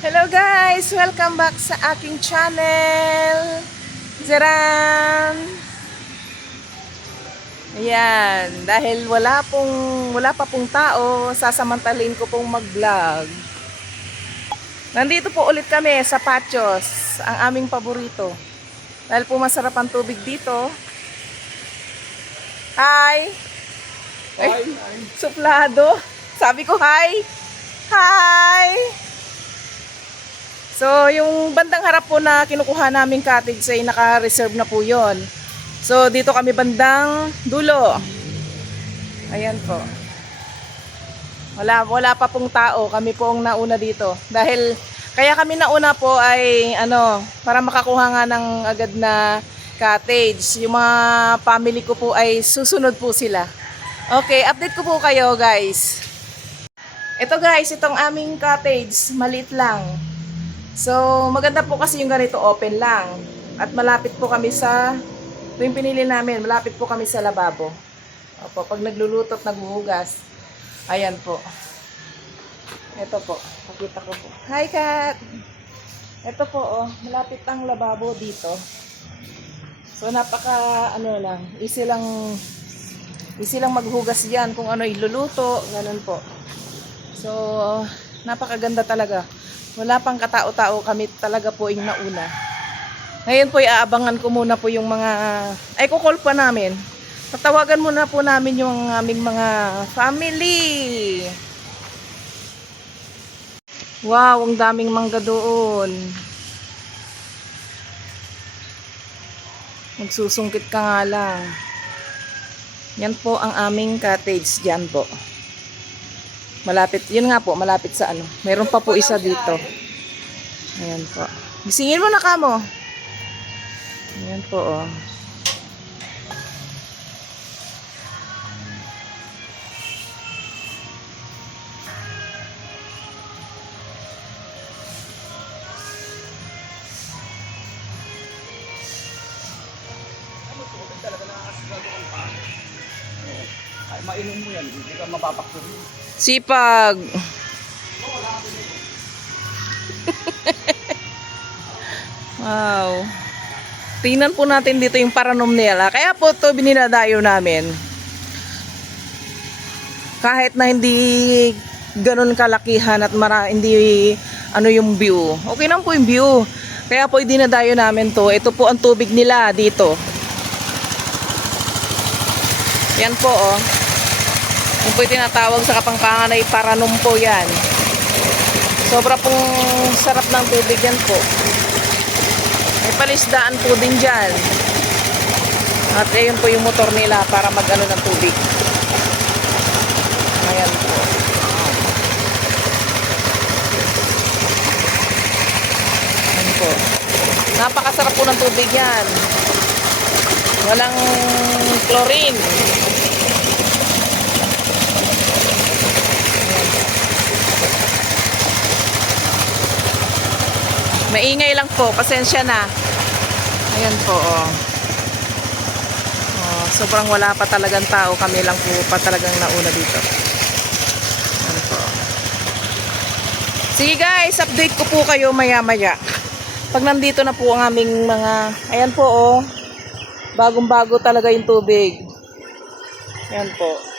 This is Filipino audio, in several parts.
Hello guys! Welcome back sa aking channel! Zeran! Ayan, dahil wala pa pong tao, sasamantalin ko pong mag-vlog. Nandito po ulit kami sa Patios, ang aming paborito. Dahil po masarap ang tubig dito. Hi! Ay, suplado! Sabi ko hi! Hi! So, yung bandang harap po na kinukuha naming cottage ay naka-reserve na po yon. So, dito kami bandang dulo. Ayan po. Wala pa pong tao. Kami po ang nauna dito. Dahil, kaya kami nauna po ay, para makakuha nga ng agad na cottage. Yung mga family ko po ay susunod po sila. Okay, update ko po kayo guys. Ito guys, itong aming cottage. Maliit lang. So, maganda po kasi yung ganito, open lang. At malapit po kami sa, ito yung pinili namin, malapit po kami sa lababo. Opo, pag nagluluto at naghuhugas. Ayan po. Ito po, pakita ko po. Hi Kat! Ito po, malapit ang lababo dito. So, easy lang maghugas diyan kung ano iluluto, ganun po. So, napakaganda talaga. Wala pang katao-tao, kami talaga po yung nauna. Ngayon po, iaabangan ko muna po yung mga, kukol pa namin. Tatawagan muna po namin yung aming mga family. Wow, ang daming mangga doon. Magsusungkit ka nga lang. Yan po ang aming cottage dyan po. Malapit, yun nga po, malapit sa ano. Meron pa po isa dito. Ayan po. Gisingin mo na kamo. Ayan po, Ay, mainom mo yan, hindi ka mapapakto. Sipag. Wow. Tingnan po natin dito yung paranom nila. Kaya po ito bininadayo namin. Kahit na hindi ganun kalakihan at hindi yung view. Okay lang po yung view. Kaya po dinadayo namin to. Ito po ang tubig nila dito. Yan po Yung po yung tinatawag sa Kapampangan ay paranom po yan. Sobra pong sarap ng tubig yan po. May palisdaan po din dyan. At ayun po yung motor nila para mag-ano ng tubig. Ayan po. Ayan po. Napakasarap po ng tubig yan. Walang chlorine. Maingay lang po, pasensya na. Ayan po, sobrang wala pa talagang tao, kami lang po pa talagang nauna dito. Ayan po. Sige guys, update ko po kayo maya-maya. Pag nandito na po ang aming mga, ayan po bagong-bago talaga yung tubig. Ayan po.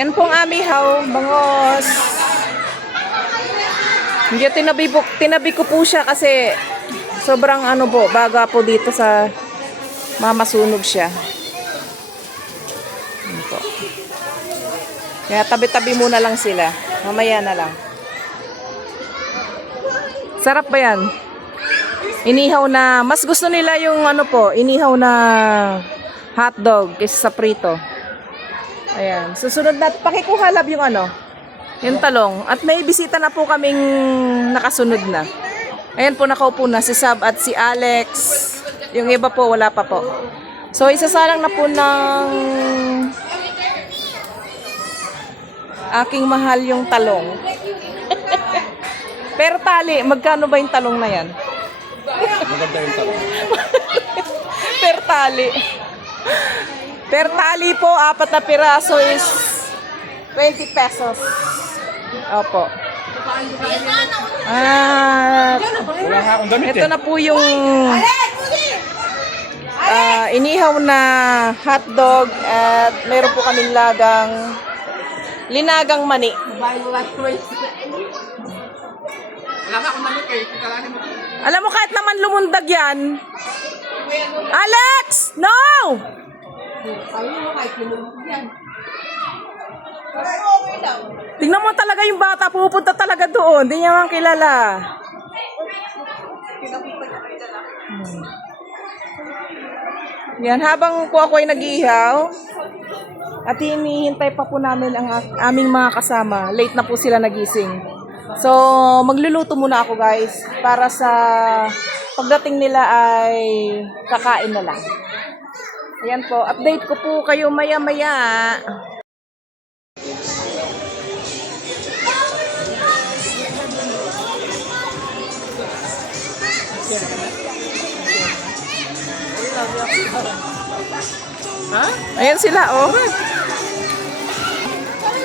Yan pong amihaw, bangos. Hindi, tinabi ko po siya kasi sobrang ano po, baga po dito sa mamasunog siya. Yan po. Kaya tabi-tabi muna lang sila. Mamaya na lang. Sarap ba yan? Inihaw na, mas gusto nila yung ano po, inihaw na hotdog kaysa sa prito. Ayan. Susunod na, pakikuhalab yung ano, yung talong. At may bisita na po kaming nakasunod na. Ayan po, nakaupo na si Sab at si Alex. Yung iba po, wala pa po. So, isasalang na po ng aking mahal yung talong. Pero tali, magkano ba yung talong na yan? Maganda yung talong. Per tali. Per tali po, 4 na piraso is 20 pesos. Opo. At Wala nga akong damit ito na po yung inihaw na hotdog at meron po kaming linagang mani. Wala nga akong damit eh. Kitalanin mo. Alam mo, kahit naman lumundag yan. Alex! No! Tingnan mo talaga yung bata, pupunta talaga doon. Hindi niya man kilala. Yan, habang po ako ay nag-iihaw, at hinihintay pa po namin ang aming mga kasama. Late na po sila nagising. So, magluluto muna ako guys, para sa pagdating nila ay kakain na lang. Ayan po, update ko po kayo maya-maya. Ha? Ayan sila, oh.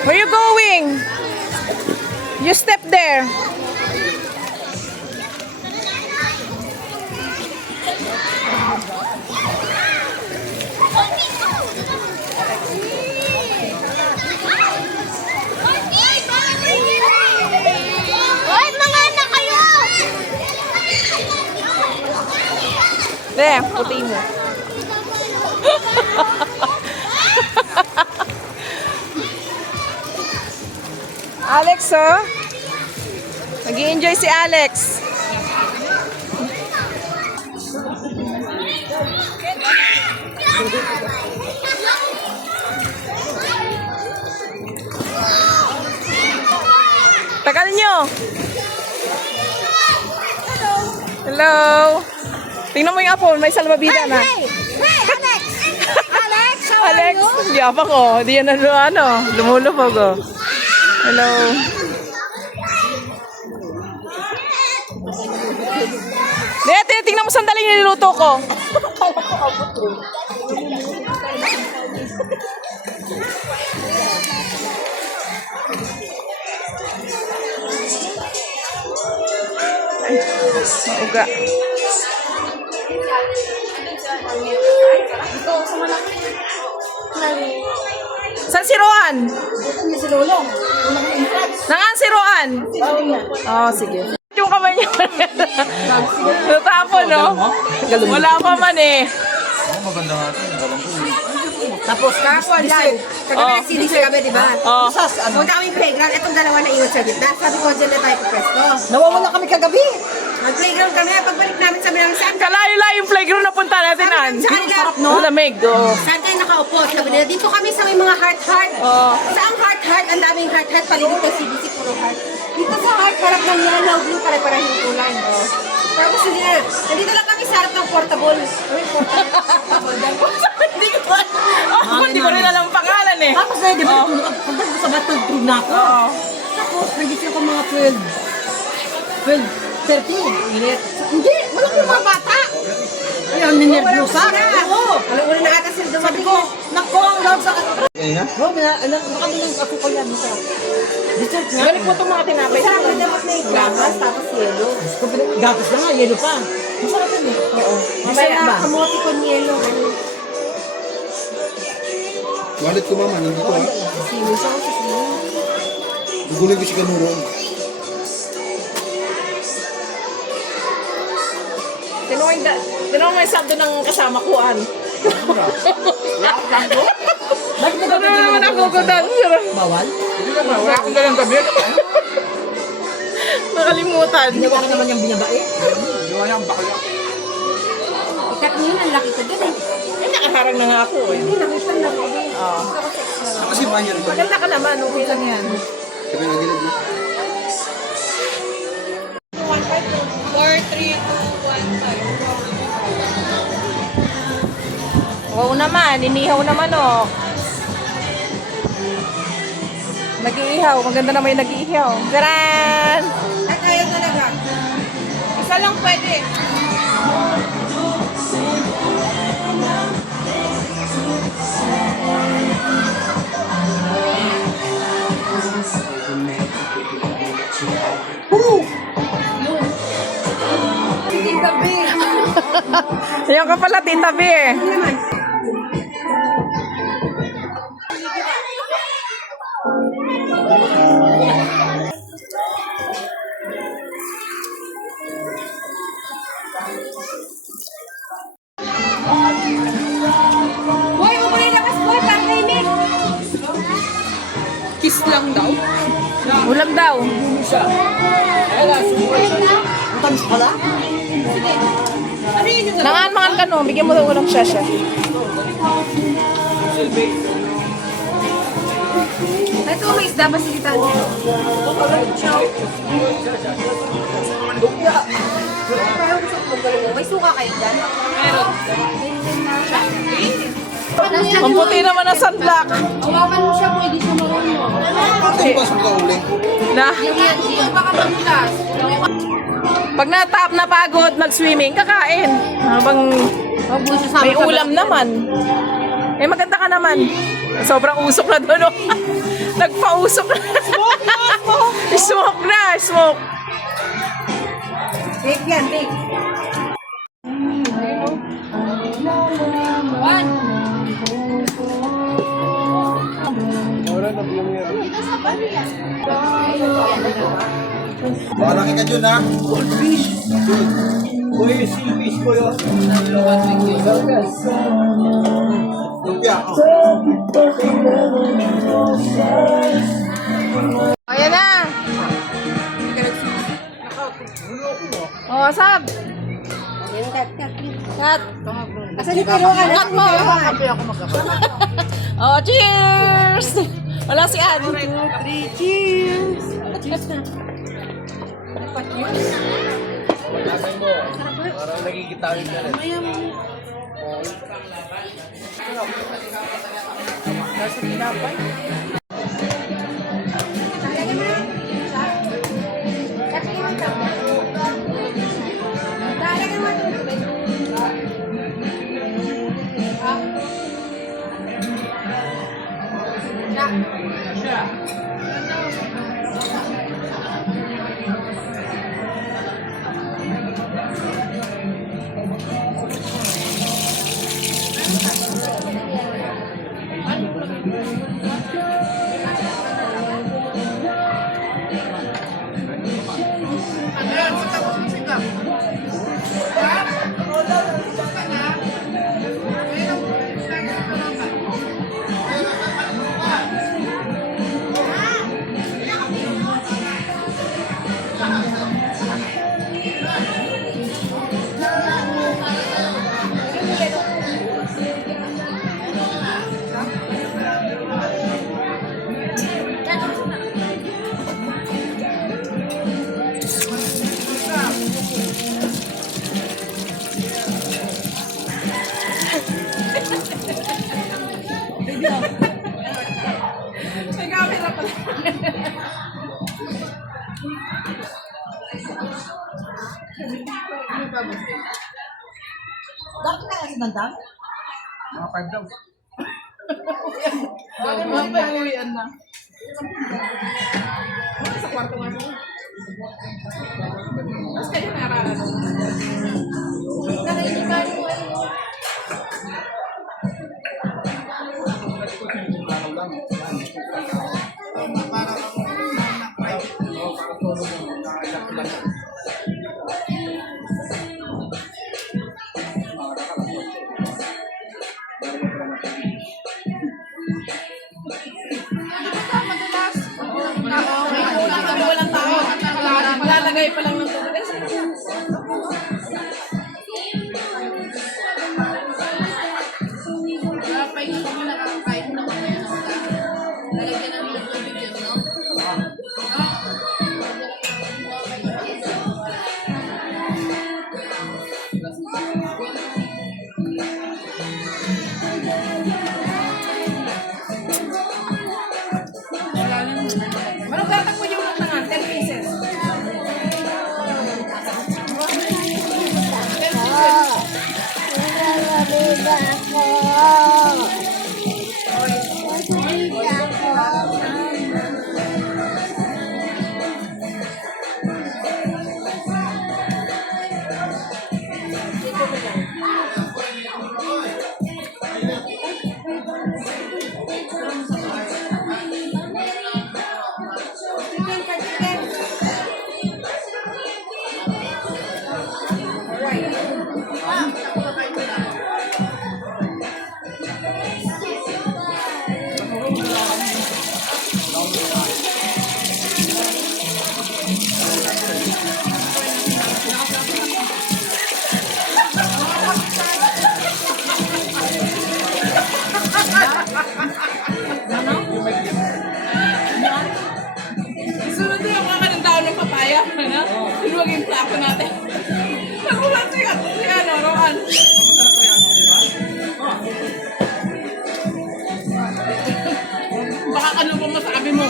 Where you going? You step there. Hoy, mga anak kayo! There, puti mo. Alex, oh. Nag-i-enjoy si Alex. Tagal nyo. Hello. Tingnan mo yung apple, may salbabida na. Hey, Alex! Alex, how are Alex, you? hindi pa ko. Hindi yan lumulubog, oh. Hello. Tingnan mo sandali yung niluto ko. Ay, mauga. San si Roan? Nangan si Roan? Oh, sige. Yung kamay niya. Natapon, no? Wala pa man eh. Maganda nga ito. Tapos kapon yan. Kagabi nagsinig sa gabi, di ba? Oh. Punta kami playground, itong dalawa na iwan sa gitna. Sabi ko, dyan na tayo pwesto. Nawawala kami kagabi. Nag-playground kami, pagbalik namin sabi namin, saan ka? Kalayo-layo yung playground na punta natin, An. Sa kanila, No? Lamig, oh. saan kayo nakaupo? Sabi nila, dito kami sa may mga heart-heart. Oh. Saan heart-heart? Ang daming heart-heart, paligid ng CBC, puro heart. Dito sa heart, harap ng yellow, blue, pare-pareho yung kulay. Tapos nandito lang kami sa harap ng portable. Ay, portable. Hindi ko hindi ko rin alam pangalan eh. Tapos na, di ba, pagdag ko sa batang tulog na ako. Oo. Tapos, nagising ko mga 12, 13. Init. Hindi, malaki yung mga bata. Ayun, ninervyosa. Oo. Alam mo na ata sila Sabi dumating. ko, nako, ang lawag sa... Ayun na? No, baka nilang ako ko yan. Dessert nga. Balik mo itong mga tinapay. Sarap na dapat na yung gamas, tapos yellow. Gatas na nga, yelo pa. Masarap yun eh. Oo. Masaya ba? Kamote con yellow. Wallet ko mama, nandito ha. Guguloy ko si Kanuro. Tinawag mo yung sabdo ng kasama ko, an. Bakit Ano naman ako ko Bawal? Wala akong dalang gabi. Nakalimutan. Ginawa ka naman yung binabae. Ginawa niya ang bakla. Ikat niyo ang laki ko dyan eh. Ay, nakaharang na nga ako eh. Nakita na ko. Oo. Kasi banyan ba? Maganda ka naman, okay lang yan. Sabi nga gilid mo. 4, 3, 2, 1, 5. Wow naman, inihaw naman oh. Nag-iihaw, maganda naman yung nag-iihaw. Taran! At ayaw talaga. Isa lang pwede. Ayan ka pala, Tita B eh. Boy, huwag mo na ilakas boy, para kay Mick. Kiss lang daw. Ulam daw. Matamis pala? Nangaan mangan ka no, bigyan mo daw ulam siya. Ito may isda ba silitan? May suka kayo dyan? Ang puti naman ang sunblock. Hawakan mo siya, pwede siya marunong. Ito yung pasok ka uli. Na, Yan, baka madulas. pag na pagod, mag-swimming, kakain. Habang may ulam naman. Eh, maganda ka naman. Sobrang usok na doon. Oh. Nagpa-usok na. Smoke na, smoke. Take yan, take. One. Malaki ka dyan ha. Uy, silfish ko yun. Lumpia. Ayan na. Oh, sab. Cut. Asa ni pero ka Cut mo. Oh, cheers. Wala si Ann. 2, 3, cheers. Parang nagigitawin ka rin. Nasa tinapay. May camera pala. Bakit ka kasi nandang? Mga 5 daw. Mapag-uwian na. Sa kwarto nga siya. Tapos kayo nararano. Nakainig ka Lagay pa lang ng tubig. Manong gatang mo yung tangan, 10 pieces. Nagabida ako. Nagabida ako. Sunod na yung mga ng daon ng papaya. Sinuwag yung plako natin. Nakulat siya. Si ano, Roan. Baka ano pa masabi mo?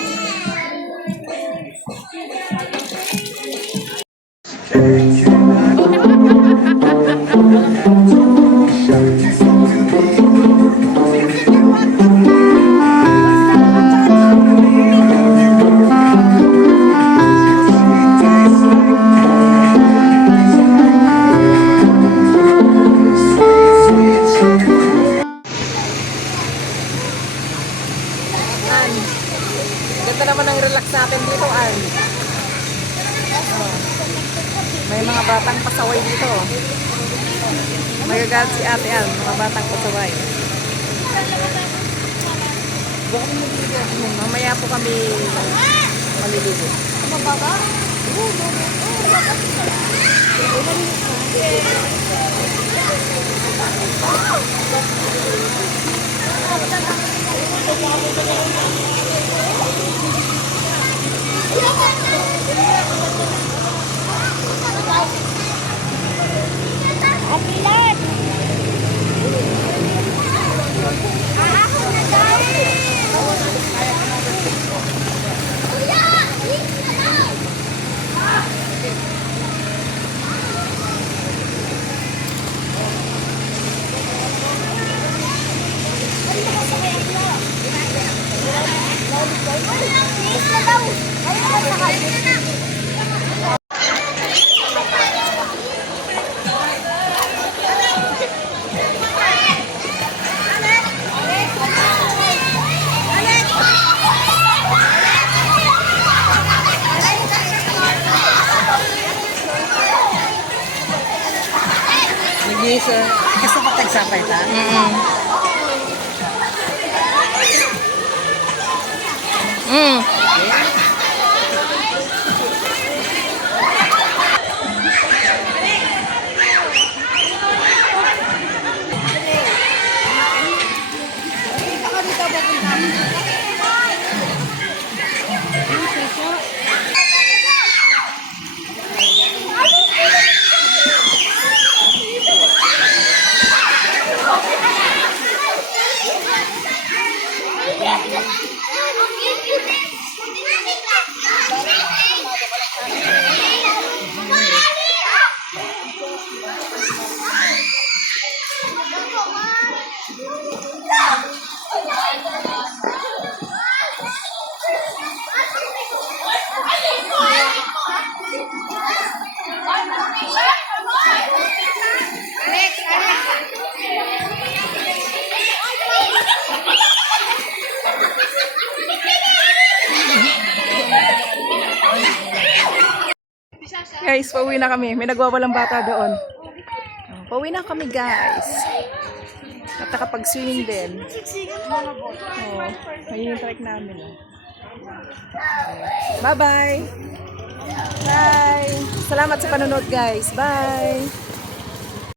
Ganda naman ang relax natin dito, Ann. May mga batang pasaway dito. Magagalit si ate Ann, mga batang pasaway. Mamaya po kami maliligo. Apilan. Ako na dahil. Kuya! Gusto ko tagsapay ta? Guys, pauwi na kami. May nagwawalang bata doon. Pauwi na kami, guys. At nakapag-swimming din. Ayun yung trek namin. Bye-bye! Bye! Salamat sa panonood guys. Bye!